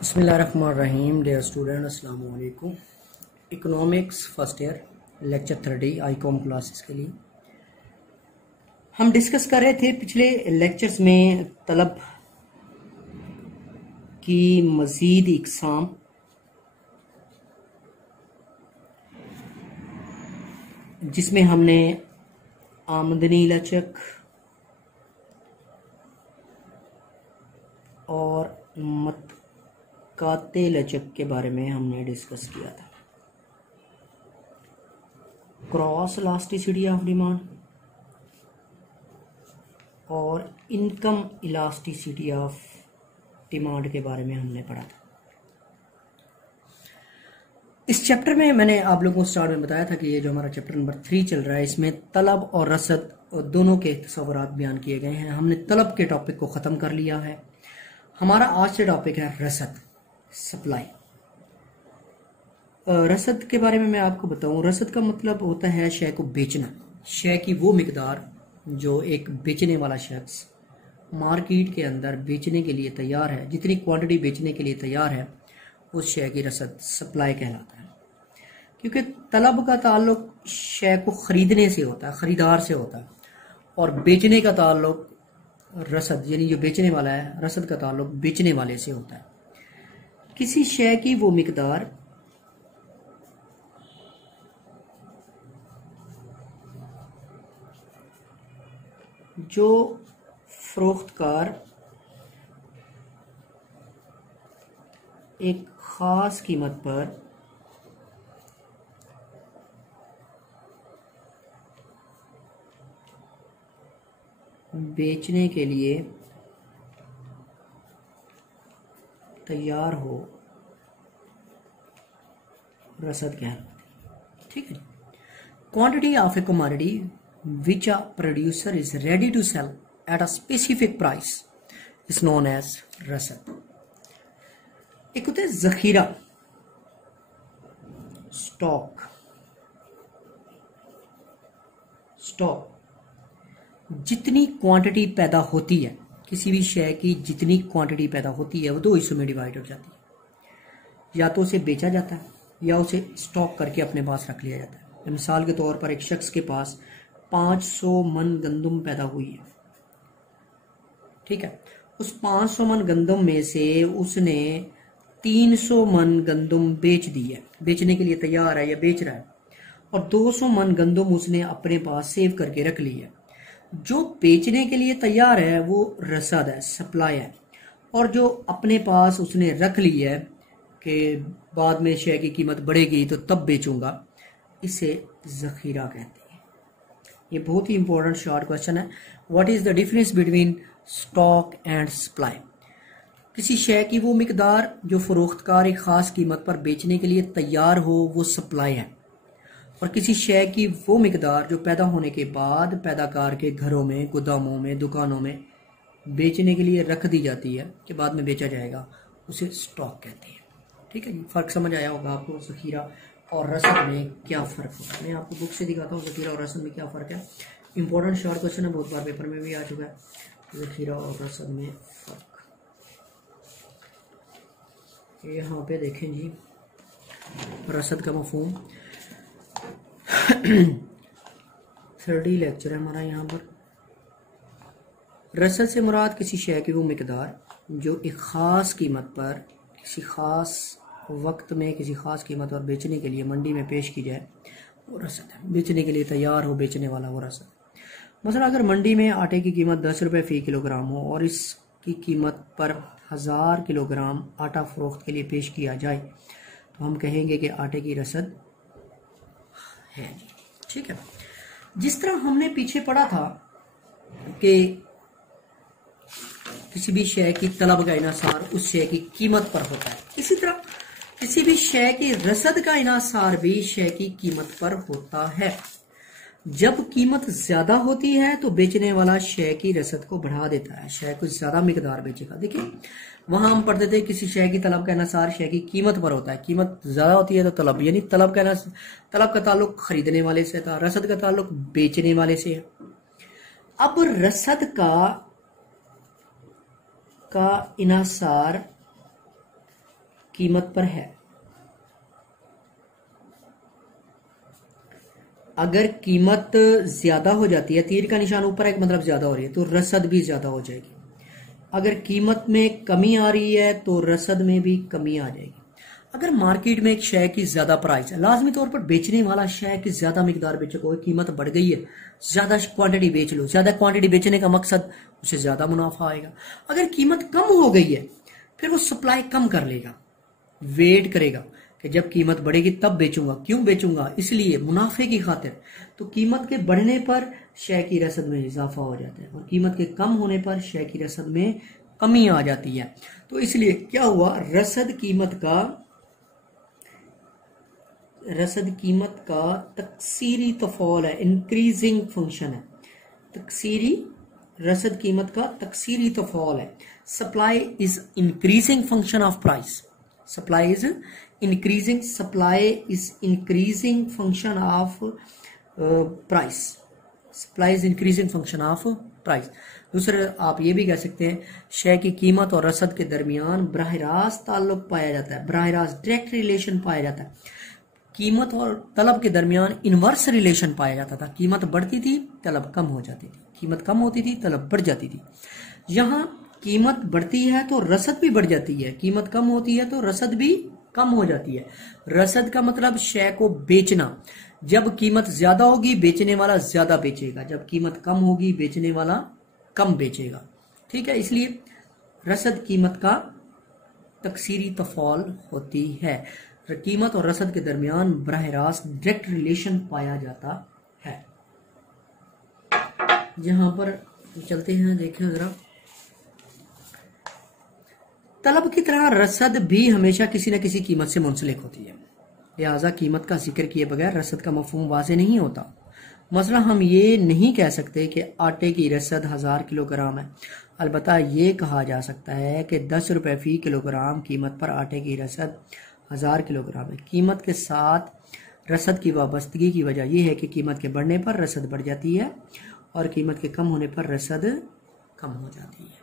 बिस्मिल्लाहिर्रहमानिर्रहीम। Dear student, अस्सलाम वालेकुम। Economics first year lecture 30 Icom classes के लिए हम डिस्कस कर रहे थे पिछले लेक्चर्स में तलब की मज़ीद इकसाम, जिसमें हमने आमदनी लचक और मतकाते लचक के बारे में हमने डिस्कस किया था। क्रॉस इलास्टिसिटी ऑफ डिमांड और इनकम इलास्टिसिटी ऑफ डिमांड के बारे में हमने पढ़ा था। इस चैप्टर में मैंने आप लोगों को स्टार्ट में बताया था कि ये जो हमारा चैप्टर नंबर 3 चल रहा है, इसमें तलब और रसद दोनों के तस्वुरात बयान किए गए हैं। हमने तलब के टॉपिक को ख़त्म कर लिया है। हमारा आज से टॉपिक है रसद, सप्लाई। रसद के बारे में मैं आपको बताऊं, रसद का मतलब होता है शय को बेचना, शय की वो मिकदार जो एक बेचने वाला शख्स मार्केट के अंदर बेचने के लिए तैयार है, जितनी क्वांटिटी बेचने के लिए तैयार है, उस शय की रसद सप्लाई कहलाता है। क्योंकि तलब का ताल्लुक शय को खरीदने से होता है, खरीदार से होता है, और बेचने का ताल्लुक रसद यानी जो बेचने वाला है, रसद का ताल्लुक बेचने वाले से होता है। किसी शय की वो मिकदार जो फरोख्तकार एक खास कीमत पर बेचने के लिए तैयार हो, रसद कहलाती है। ठीक है। Quantity of A commodity which a producer is ready to sell at a specific price is known as रसद। एक होता है जखीरा, स्टॉक। जितनी क्वांटिटी पैदा होती है, किसी भी शय की जितनी क्वांटिटी पैदा होती है, वो दो हिस्सों में डिवाइड हो जाती है। या तो उसे बेचा जाता है या उसे स्टॉक करके अपने पास रख लिया जाता है। मिसाल के तौर पर एक शख्स के पास 500 मन गंदम पैदा हुई है। ठीक है। उस 500 मन गंदम में से उसने 300 मन गंदम बेच दी है, बेचने के लिए तैयार है या बेच रहा है, और 200 मन गंदम उसने अपने पास सेव करके रख ली है। जो बेचने के लिए तैयार है वो रसद है, सप्लाई है, और जो अपने पास उसने रख ली है कि बाद में शय की कीमत बढ़ेगी तो तब बेचूंगा, इसे जखीरा कहते हैं। ये बहुत ही इंपॉर्टेंट शॉर्ट क्वेश्चन है। What is the difference between stock and supply? किसी शय की वो मिकदार जो फरोख्तकार एक खास कीमत पर बेचने के लिए तैयार हो, वो सप्लाई है। और किसी शय की वो मिकदार जो पैदा होने के बाद पैदाकार के घरों में, गोदामों में, दुकानों में बेचने के लिए रख दी जाती है कि बाद में बेचा जाएगा, उसे स्टॉक कहते हैं। ठीक है जी। फर्क समझ आया होगा आपको, जखीरा और रसद में क्या फ़र्क होता है। मैं आपको बुक से दिखाता हूँ जखीरा और रसद में क्या फ़र्क है। इंपॉर्टेंट शॉर्ट क्वेश्चन है, बहुत बार पेपर में भी आ चुका है। जखीरा और रसद में फ़र्क यहाँ पे देखें जी। रसद का मफहूम 30 लेक्चर है हमारा यहाँ पर। रसद से मुराद किसी शय की वो मिकदार जो एक ख़ास कीमत पर किसी ख़ास वक्त में किसी खास कीमत और बेचने के लिए मंडी में पेश की जाए, वो रसद है। बेचने के लिए तैयार हो बेचने वाला, वो रसद। मसलन अगर मंडी में आटे की कीमत 10 रुपये फ़ी किलोग्राम हो और इसकी कीमत पर 1000 किलोग्राम आटा फरोख्त के लिए पेश किया जाए, तो हम कहेंगे कि आटे की रसद है। ठीक है। जिस तरह हमने पीछे पढ़ा था कि किसी भी शय की तलब का इनासार उस शय की कीमत पर होता है, इसी तरह किसी भी शय की रसद का इनासार भी शय की कीमत पर होता है। जब कीमत ज्यादा होती है तो बेचने वाला शय की रसद को बढ़ा देता है, शय को ज्यादा मिकदार बेचेगा। देखिए वहां हम पढ़ते थे किसी शय की तलब का इनासार शय की कीमत पर होता है। कीमत ज्यादा होती है तो तलब, यानी तलब का ताल्लुक खरीदने वाले से था, रसद का ताल्लुक बेचने वाले से है। अब रसद का इनासार कीमत पर है। अगर कीमत ज्यादा हो जाती है, तीर का निशान ऊपर है मतलब ज्यादा हो रही है, तो रसद भी ज्यादा हो जाएगी। अगर कीमत में कमी आ रही है तो रसद में भी कमी आ जाएगी। अगर मार्केट में एक शय की ज्यादा प्राइस है, लाजमी तौर पर बेचने वाला शय की ज्यादा मिकदार बेचो, कोई कीमत बढ़ गई है, ज्यादा क्वांटिटी बेच लो। ज्यादा क्वांटिटी बेचने का मकसद उसे ज्यादा मुनाफा आएगा। अगर कीमत कम हो गई है, फिर वो सप्लाई कम कर लेगा, वेट करेगा कि जब कीमत बढ़ेगी तब बेचूंगा। क्यों बेचूंगा? इसलिए मुनाफे की खातिर। तो कीमत के बढ़ने पर शय की रसद में इजाफा हो जाता है और कीमत के कम होने पर शय की रसद में कमी आ जाती है। तो इसलिए क्या हुआ, रसद कीमत का तकसीरी तफौल है, इंक्रीजिंग फंक्शन है। रसद कीमत का तकसीरी तफौल है। Supply is increasing function of price. Supply is increasing function of price. Supply is increasing function of price. दूसरा आप ये भी कह सकते हैं, शय की कीमत और रसद के दरमियान बराह रास्त ताल्लुक पाया जाता है, बराह रास्त डायरेक्ट रिलेशन पाया जाता है। कीमत और तलब के दरमियान इनवर्स रिलेशन पाया जाता था। कीमत बढ़ती थी, तलब कम हो जाती थी, कीमत कम होती थी, तलब बढ़ जाती थी। यहां कीमत बढ़ती है तो रसद भी बढ़ जाती है, कीमत कम होती है तो रसद भी कम हो जाती है। रसद का मतलब शय को बेचना। जब कीमत ज्यादा होगी बेचने वाला ज्यादा बेचेगा, जब कीमत कम होगी बेचने वाला कम बेचेगा। ठीक है, इसलिए रसद कीमत का तकसीरी तफौल होती है। कीमत और रसद के दरमियान बराह रास्त डायरेक्ट रिलेशन पाया जाता है। जहां पर चलते हैं, देखें जरा, तलब की तरह रसद भी हमेशा किसी न किसी कीमत से मुंसलिक होती है, लिहाजा कीमत का जिक्र किए बगैर रसद का मफहूम वाज़ेह नहीं होता। मसला हम ये नहीं कह सकते कि आटे की रसद 1000 किलोग्राम है, अलबत्ता ये कहा जा सकता है कि 10 रुपए फी किलोग्राम कीमत पर आटे की रसद 1000 किलोग्राम है। कीमत के साथ रसद की वाबस्तगी की वजह यह है कि कीमत के बढ़ने पर रसद बढ़ जाती है और कीमत के कम होने पर रसद कम हो जाती है।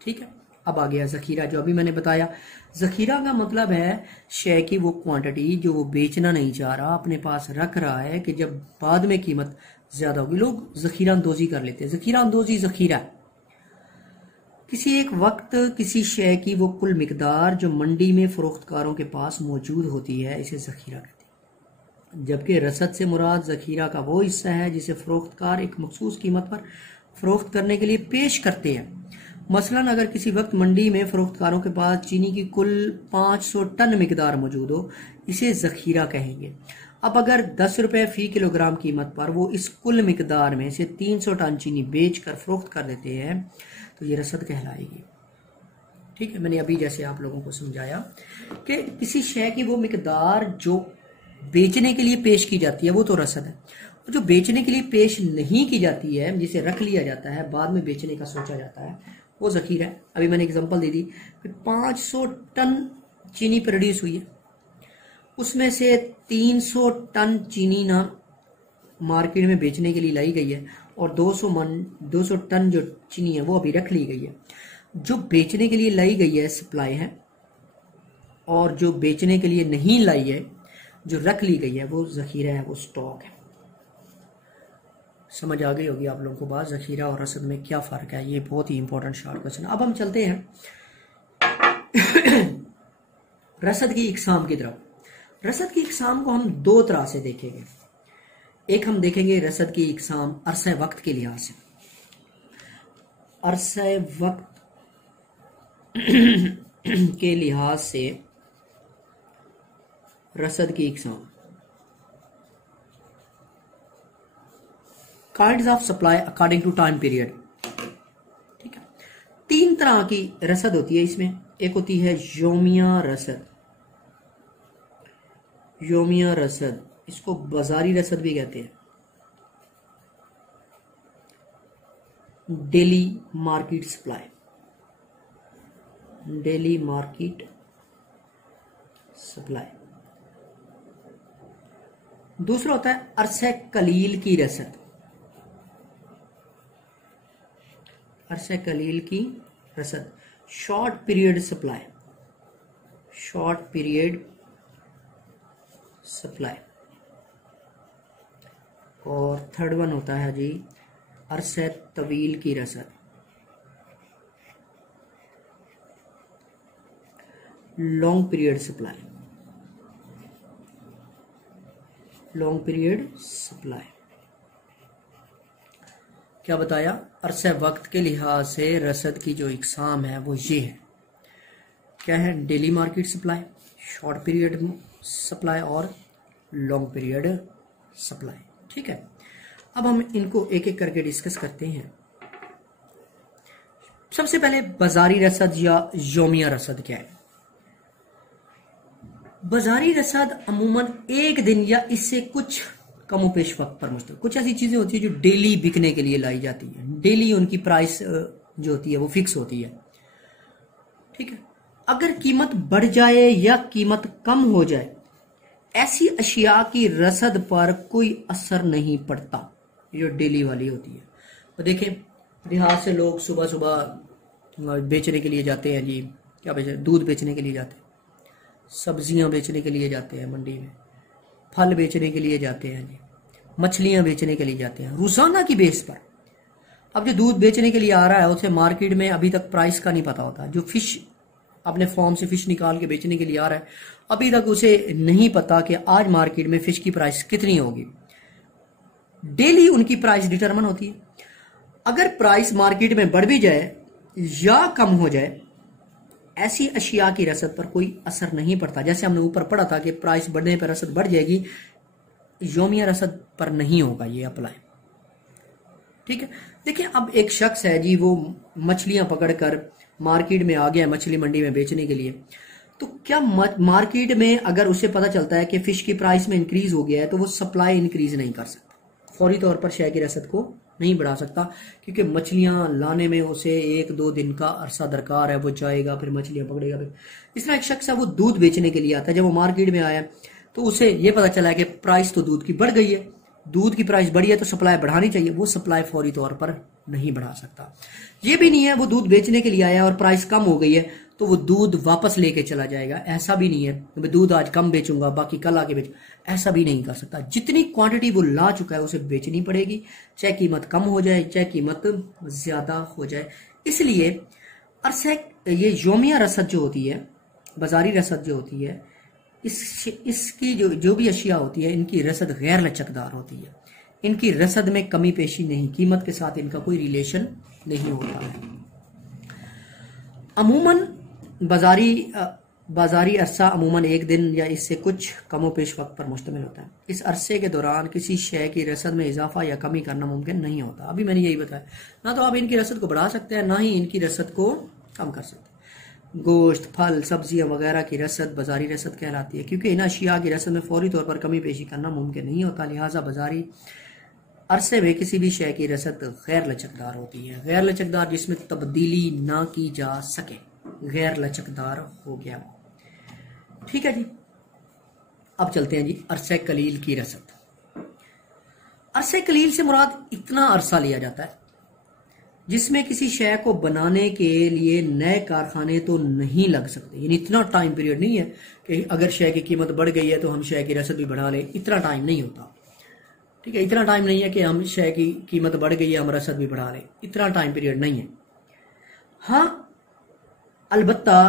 ठीक है, अब आ गया जखीरा, जो अभी मैंने बताया। जखीरा का मतलब है शय की वो क्वांटिटी जो वो बेचना नहीं चाह रहा, अपने पास रख रहा है कि जब बाद में कीमत ज्यादा होगी। लोग जखीरा अंदोजी कर लेते हैं। जखीरा अंदोजी जखीरा किसी एक वक्त किसी शय की वो कुल मिकदार जो मंडी में फरोख्तकारों के पास मौजूद होती है, इसे जखीरा कहते हैं। जबकि रसद से मुराद जखीरा का वो हिस्सा है जिसे फरोख्तकार एक मखसूस कीमत पर फरोख्त करने के लिए पेश करते हैं। मसलन अगर किसी वक्त मंडी में फरोख्तकारों के पास चीनी की कुल 500 टन मिकदार मौजूद हो, इसे जखीरा कहेंगे। अब अगर 10 रुपए फी किलोग्राम कीमत पर वो इस कुल मिकदार में से 300 टन चीनी बेच कर फरोख्त कर देते हैं तो ये रसद कहलाएगी। ठीक है, मैंने अभी जैसे आप लोगों को समझाया कि किसी शय की वो मिकदार जो बेचने के लिए पेश की जाती है वो तो रसद है, और जो बेचने के लिए पेश नहीं की जाती है, जिसे रख लिया जाता है, बाद में बेचने का सोचा जाता है, वो जखीरा है। अभी मैंने एग्जांपल दे दी कि 500 टन चीनी प्रोड्यूस हुई है, उसमें से 300 टन चीनी ना मार्केट में बेचने के लिए लाई गई है और 200 टन जो चीनी है वो अभी रख ली गई है। जो बेचने के लिए लाई गई है सप्लाई है, और जो बेचने के लिए नहीं लाई है, जो रख ली गई है, वो जखीरा है, वो स्टॉक है। समझ आ गई होगी आप लोगों को बात, जखीरा और रसद में क्या फर्क है। ये बहुत ही इंपॉर्टेंट शॉर्ट क्वेश्चन। अब हम चलते हैं रसद की इकसाम की तरफ। रसद की इकसाम को हम दो तरह से देखेंगे। एक हम देखेंगे रसद की इकसाम अरसे वक्त के लिहाज से। अरसे वक्त के लिहाज से रसद की इकसाम। Kinds of supply according to time period. ठीक है, 3 तरह की रसद होती है इसमें। एक होती है योमिया रसद। योमिया रसद, इसको बाजारी रसद भी कहते हैं। Daily market supply, daily market supply. दूसरा होता है अरसे कलील की रसद। अरसे कलील की रसद, short period supply. Short period supply, और थर्ड वन होता है जी अरसे तवील की रसद, long period supply, long period supply. क्या बताया? अरसे वक्त के लिहाज से रसद की जो इकसाम है वो ये है, क्या है? Daily market supply, short period supply और लॉन्ग पीरियड सप्लाई। ठीक है, अब हम इनको एक एक करके डिस्कस करते हैं। सबसे पहले बाजारी रसद या योमिया रसद क्या है? बाजारी रसद अमूमन एक दिन या इससे कुछ कमोपेश वक्त पर मुश्तमिल, कुछ ऐसी चीजें होती है जो डेली बिकने के लिए लाई जाती है, डेली उनकी प्राइस जो होती है वो फिक्स होती है। ठीक है, अगर कीमत बढ़ जाए या कीमत कम हो जाए, ऐसी अशिया की रसद पर कोई असर नहीं पड़ता, जो डेली वाली होती है। तो देखें, बिहार से लोग सुबह सुबह बेचने के लिए जाते हैं जी, क्या बेचते हैं? दूध बेचने के लिए जाते हैं, सब्जियां बेचने के लिए जाते हैं मंडी में, फल बेचने के लिए जाते हैं जी, मछलियां बेचने के लिए जाते हैं रोजाना की बेस पर। अब जो दूध बेचने के लिए आ रहा है उसे मार्केट में अभी तक प्राइस का नहीं पता होता। जो फिश अपने फॉर्म से फिश निकाल के बेचने के लिए आ रहा है, अभी तक उसे नहीं पता कि आज मार्केट में फिश की प्राइस कितनी होगी। डेली उनकी प्राइस डिटरमिन होती है। अगर प्राइस मार्केट में बढ़ भी जाए या कम हो जाए, ऐसी अशिया की रसद पर कोई असर नहीं पड़ता। जैसे हमने ऊपर पढ़ा था कि प्राइस बढ़ने पर रसद बढ़ जाएगी, योमिया रसद पर नहीं होगा ये अप्लाई। ठीक है, देखिए अब एक शख्स है जी, वो मछलियां पकड़कर मार्केट में आ गया मछली मंडी में बेचने के लिए, तो क्या मार्केट में अगर उसे पता चलता है कि फिश की प्राइस में इंक्रीज हो गया है, तो वो सप्लाई इंक्रीज नहीं कर सकता, फौरी तौर पर शय की रसद को नहीं बढ़ा सकता, क्योंकि मछलियां लाने में उसे 1-2 दिन का अरसा दरकार है। वो जाएगा, फिर मछलियां पकड़ेगा। फिर इस तरह एक शख्स है, वो दूध बेचने के लिए आता है। जब वो मार्केट में आया तो उसे ये पता चला है कि प्राइस तो दूध की बढ़ गई है, दूध की प्राइस बढ़ी है तो सप्लाई बढ़ानी चाहिए। वो सप्लाई फौरी तौर पर नहीं बढ़ा सकता। ये भी नहीं है वो दूध बेचने के लिए आया और प्राइस कम हो गई है तो वो दूध वापस लेके चला जाएगा, ऐसा भी नहीं है। मैं दूध आज कम बेचूंगा, बाकी कल आके बेच, ऐसा भी नहीं कर सकता। जितनी क्वांटिटी वो ला चुका है उसे बेचनी पड़ेगी, चाहे कीमत कम हो जाए चाहे कीमत ज्यादा हो जाए। इसलिए अरसे ये योमिया रसद जो होती है, बाजारी रसद जो होती है, इसकी जो भी अशिया होती है, इनकी रसद गैर लचकदार होती है। इनकी रसद में कमी पेशी नहीं, कीमत के साथ इनका कोई रिलेशन नहीं होता है। अमूमन बाजारी अरसा अमूमन एक दिन या इससे कुछ कमोपेश वक्त पर मुश्तमिल होता है। इस अरसे के दौरान किसी शय की रसद में इजाफा या कमी करना मुमकिन नहीं होता। अभी मैंने यही बताया, ना तो आप इनकी रसद को बढ़ा सकते हैं, ना ही इनकी रसद को कम कर सकते। गोश्त, फल, सब्जियां वगैरह की रसद बाजारी रसद कहलाती है, क्योंकि इन अशिया की रसद में फौरी तौर पर कमी पेशी करना मुमकिन नहीं होता। लिहाजा बाजारी अरसे में किसी भी शय की रसद गैर लचकदार होती है। गैर लचकदार जिसमें तब्दीली ना की जा सके, गैर लचकदार हो गया। ठीक है जी, अब चलते हैं जी अरसे कलील की रसद। अरसे कलील से मुराद इतना अरसा लिया जाता है जिसमें किसी शय को बनाने के लिए नए कारखाने तो नहीं लग सकते। यानी इतना टाइम पीरियड नहीं है कि अगर शय की कीमत बढ़ गई है तो हम शय की रसद भी बढ़ा लें, इतना टाइम नहीं होता। ठीक है, इतना टाइम नहीं है कि हम शय की कीमत बढ़ गई है हम रसद भी बढ़ा लें, इतना टाइम पीरियड नहीं है। हाँ, अलबत्ता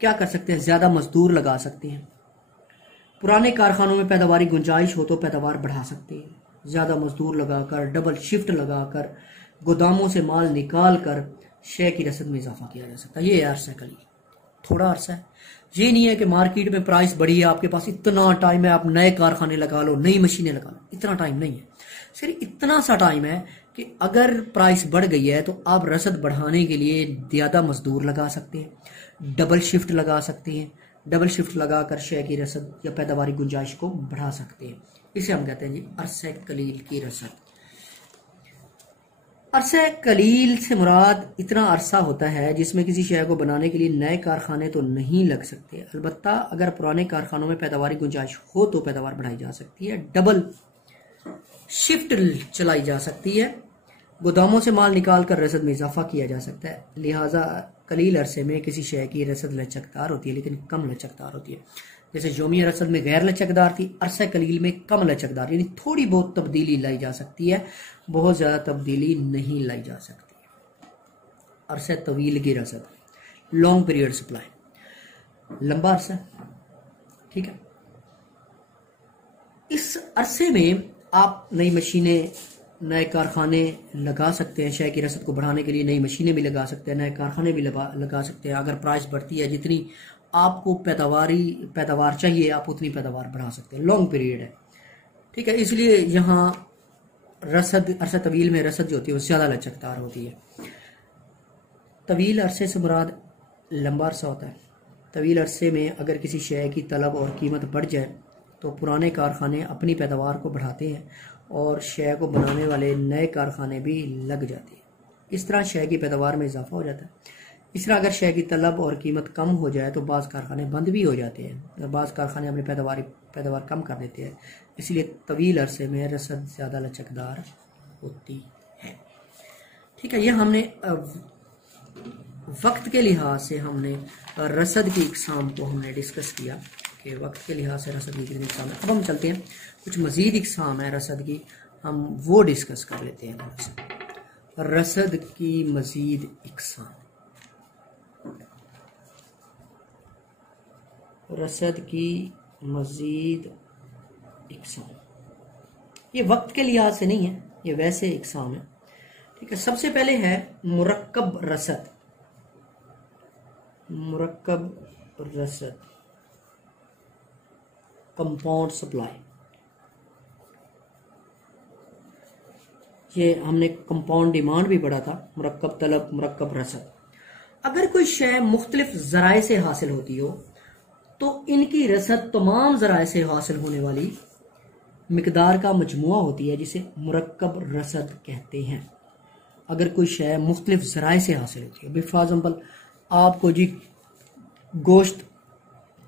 क्या कर सकते हैं, ज्यादा मजदूर लगा सकते हैं। पुराने कारखानों में पैदावारी गुंजाइश हो तो पैदावार बढ़ा सकते हैं, ज्यादा मजदूर लगाकर, डबल शिफ्ट लगाकर, गोदामों से माल निकाल कर शय की रसद में इजाफा किया जा सकता है। ये अरसा कलील, थोड़ा अरसा है। ये नहीं है कि मार्केट में प्राइस बढ़ी है, आपके पास इतना टाइम है आप नए कारखाने लगा लो, नई मशीनें लगा लो, इतना टाइम नहीं है। सिर्फ इतना सा टाइम है कि अगर प्राइस बढ़ गई है तो आप रसद बढ़ाने के लिए ज्यादा मजदूर लगा सकते हैं, डबल शिफ्ट लगा सकते हैं। डबल शिफ्ट लगाकर शय की रसद या पैदावारी गुंजाइश को बढ़ा सकते हैं। इसे हम कहते हैं जी अरसे कलील की रसद। अरसे कलील से मुराद इतना अरसा होता है जिसमें किसी शय को बनाने के लिए नए कारखाने तो नहीं लग सकते। अलबत्ता अगर पुराने कारखानों में पैदावारी गुंजाइश हो तो पैदावार बढ़ाई जा सकती है, डबल शिफ्ट चलाई जा सकती है, गोदामों से माल निकाल कर रसद में इजाफा किया जा सकता है। लिहाजा कलील अरसे में किसी शय की रसद लचकदार होती है लेकिन कम लचकदार होती है। जैसे योमिया रसद में गैर लचकदार थी, अरसा कलील में कम लचकदार, यानी थोड़ी बहुत तब्दीली लाई जा सकती है, बहुत ज़्यादा तब्दीली नहीं लाई जा सकती। अरसा तवील की रसद, लॉन्ग पीरियड सप्लाई, लंबा अरसा, ठीक है। इस अरसे में आप नई मशीनें, नए कारखाने लगा सकते हैं, शय की रसद को बढ़ाने के लिए नई मशीनें भी लगा सकते हैं, नए कारखाने भी लगा सकते हैं। अगर प्राइस बढ़ती है, जितनी आपको पैदावार चाहिए आप उतनी पैदावार बढ़ा सकते हैं। लॉन्ग पीरियड है, ठीक है। इसलिए यहाँ रसद, अरसा तवील में रसद जो होती है वो ज़्यादा लचकदार होती है। तवील अरसे से मुराद लंबा अरसा होता है। तवील अरसे में अगर किसी शय की तलब और कीमत बढ़ जाए तो पुराने कारखाने अपनी पैदावार को बढ़ाते हैं और शय को बनाने वाले नए कारखाने भी लग जाते हैं। इस तरह शय की पैदावार में इजाफा हो जाता है। इस तरह अगर शय की तलब और कीमत कम हो जाए तो बाज़ कारखाने बंद भी हो जाते हैं, बाज़ कारखाने अपनी पैदावार कम कर देते हैं। इसलिए तवील अरसे में रसद ज़्यादा लचकदार होती है, ठीक है। यह हमने वक्त के लिहाज से हमने रसद की इकसाम को हमने डिस्कस किया कि वक्त के लिहाज से रसद की कितनी इकसाम है। अब हम चलते हैं, कुछ मज़ीद इकसाम है रसद की, हम वो डिस्कस कर लेते हैं। रसद की मज़ीद इकसाम, रसद की मज़ीद इकसाम, ये वक्त के लिहाज से नहीं है, ये वैसे इकसाम है, ठीक है। सबसे पहले है मुरक्कब रसद। मुरक्कब रसद, कंपाउंड सप्लाई। ये हमने कंपाउंड डिमांड भी पढ़ा था, मुरक्कब तलब, मुरक्कब रसद। अगर कोई शय मुख्तलिफ जराए से हासिल होती हो तो इनकी रसद तमाम जराए से हासिल होने वाली मिकदार का मजमुआ होती है, जिसे मुरक्कब रसद कहते हैं। अगर कोई शय मुख्तलिफ जराए से हासिल होती है, फॉर एग्जाम्पल आपको जी गोश्त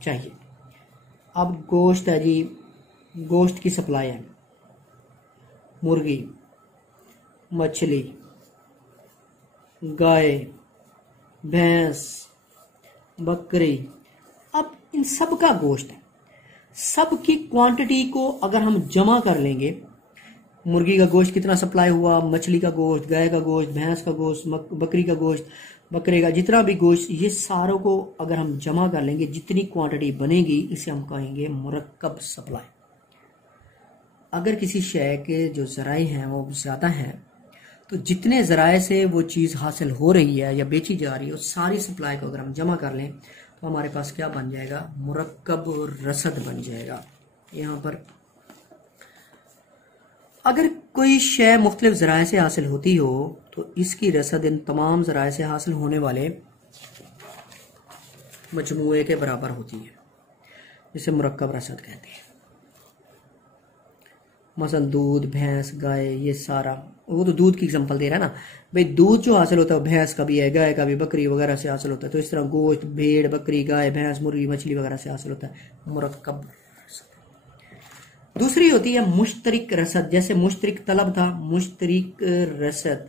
चाहिए, अब गोश्त है जी, गोश्त की सप्लाई है, मुर्गी, मछली, गाय, भैंस, बकरी, अब इन सब का गोश्त है। सब की क्वांटिटी को अगर हम जमा कर लेंगे, मुर्गी का गोश्त कितना सप्लाई हुआ, मछली का गोश्त, गाय का गोश्त, भैंस का गोश्त, बकरी का गोश्त, बकरे का जितना भी गोश्त, ये सारों को अगर हम जमा कर लेंगे, जितनी क्वांटिटी बनेगी इसे हम कहेंगे मुरक्कब सप्लाई। अगर किसी शय के जो जराए हैं वो ज़्यादा हैं तो जितने जराए से वो चीज़ हासिल हो रही है या बेची जा रही है, उस सारी सप्लाई को अगर हम जमा कर लें तो हमारे पास क्या बन जाएगा, मुरक्कब रसद बन जाएगा। यहाँ पर अगर कोई शय मुख्तलिफ ज़राए से हासिल होती हो तो इसकी रसद इन तमाम ज़राए से हासिल होने वाले मजमूए के बराबर होती है, जिसे मुरक्कब रसद कहते हैं। मसलन दूध, भैंस, गाय, ये सारा, वो तो दूध की एग्जांपल दे रहा है ना भाई, दूध जो हासिल होता है भैंस का भी है, गाय का भी, बकरी वगैरह से हासिल होता है। तो इस तरह गोश्त, भेड़, बकरी, गाय, भैंस, मुर्गी, मछली वगैरह से हासिल होता है मुरक्कब रसद। दूसरी होती है मुश्तरिक रसद, जैसे मुश्तरिक तलब था, मुश्तरिक रसद,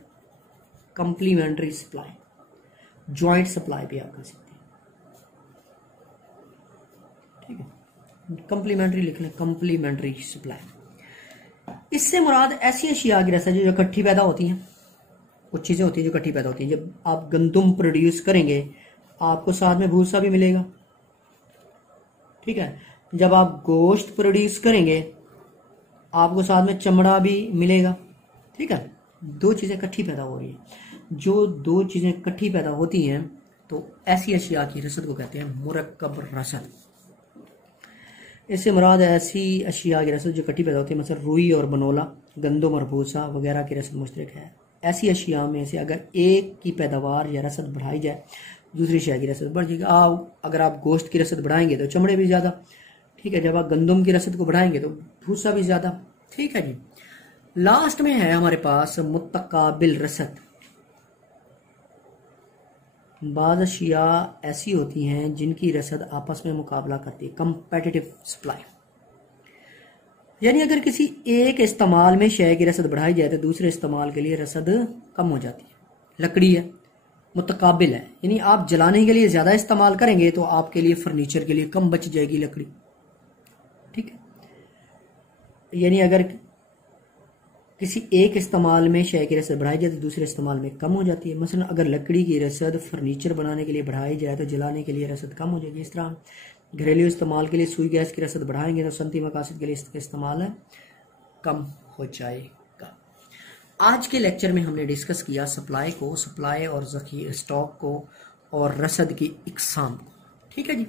कंप्लीमेंट्री सप्लाई, ज्वाइंट सप्लाई भी आप कर सकते हैं, ठीक है। कंप्लीमेंट्री लिख लें, कंप्लीमेंट्री सप्लाई। इससे मुराद ऐसी अशिया की रसद जो इकट्ठी पैदा होती हैं, कुछ चीजें होती हैं जो इकट्ठी पैदा होती हैं। जब आप गंदुम प्रोड्यूस करेंगे आपको साथ में भूसा भी मिलेगा, ठीक है। जब आप गोश्त प्रोड्यूस करेंगे आपको साथ में चमड़ा भी मिलेगा, ठीक है। दो चीजें इकट्ठी पैदा हो रही है। जो दो चीजें इकट्ठी पैदा होती हैं तो ऐसी अशिया की रसद को कहते हैं मुरक्कब रसद। इससे मुराद ऐसी अशिया की रसद जो इकट्ठी पैदा होती है, मतलब रुई और बनोला, गंदम और भूसा वगैरह की रसद मुश्तरक है। ऐसी अशिया में से अगर एक की पैदावार या रसद बढ़ाई जाए दूसरी शय की रसद बढ़ जाएगी। अगर आप गोश्त की रसद बढ़ाएंगे तो चमड़े भी ज़्यादा, ठीक है। जब आप गंदम की रसद को बढ़ाएंगे तो भूसा भी ज़्यादा, ठीक है जी। लास्ट में है हमारे पास मुतकाबिल रसद। बाज़ अशिया ऐसी होती हैं जिनकी रसद आपस में मुकाबला करती है, कंपेटिटिव सप्लाई। यानी अगर किसी एक इस्तेमाल में शय की रसद बढ़ाई जाए तो दूसरे इस्तेमाल के लिए रसद कम हो जाती है। लकड़ी है, मुतकाबिल है, यानी आप जलाने के लिए ज़्यादा इस्तेमाल करेंगे तो आपके लिए फर्नीचर के लिए कम बच जाएगी लकड़ी। ठीक है, यानी अगर किसी एक इस्तेमाल में शय की रसद बढ़ाई जाए तो दूसरे इस्तेमाल में कम हो जाती है। मसलन अगर लकड़ी की रसद फर्नीचर बनाने के लिए बढ़ाई जाए तो जलाने के लिए रसद कम हो जाएगी। इस तरह घरेलू इस्तेमाल के लिए सुई गैस की रसद बढ़ाएंगे तो सनती मकासद के लिए इसका इस्तेमाल है कम हो जाएगा। आज के लेक्चर में हमने डिस्कस किया सप्लाई और स्टॉक को और रसद की इकसाम को। ठीक है जी।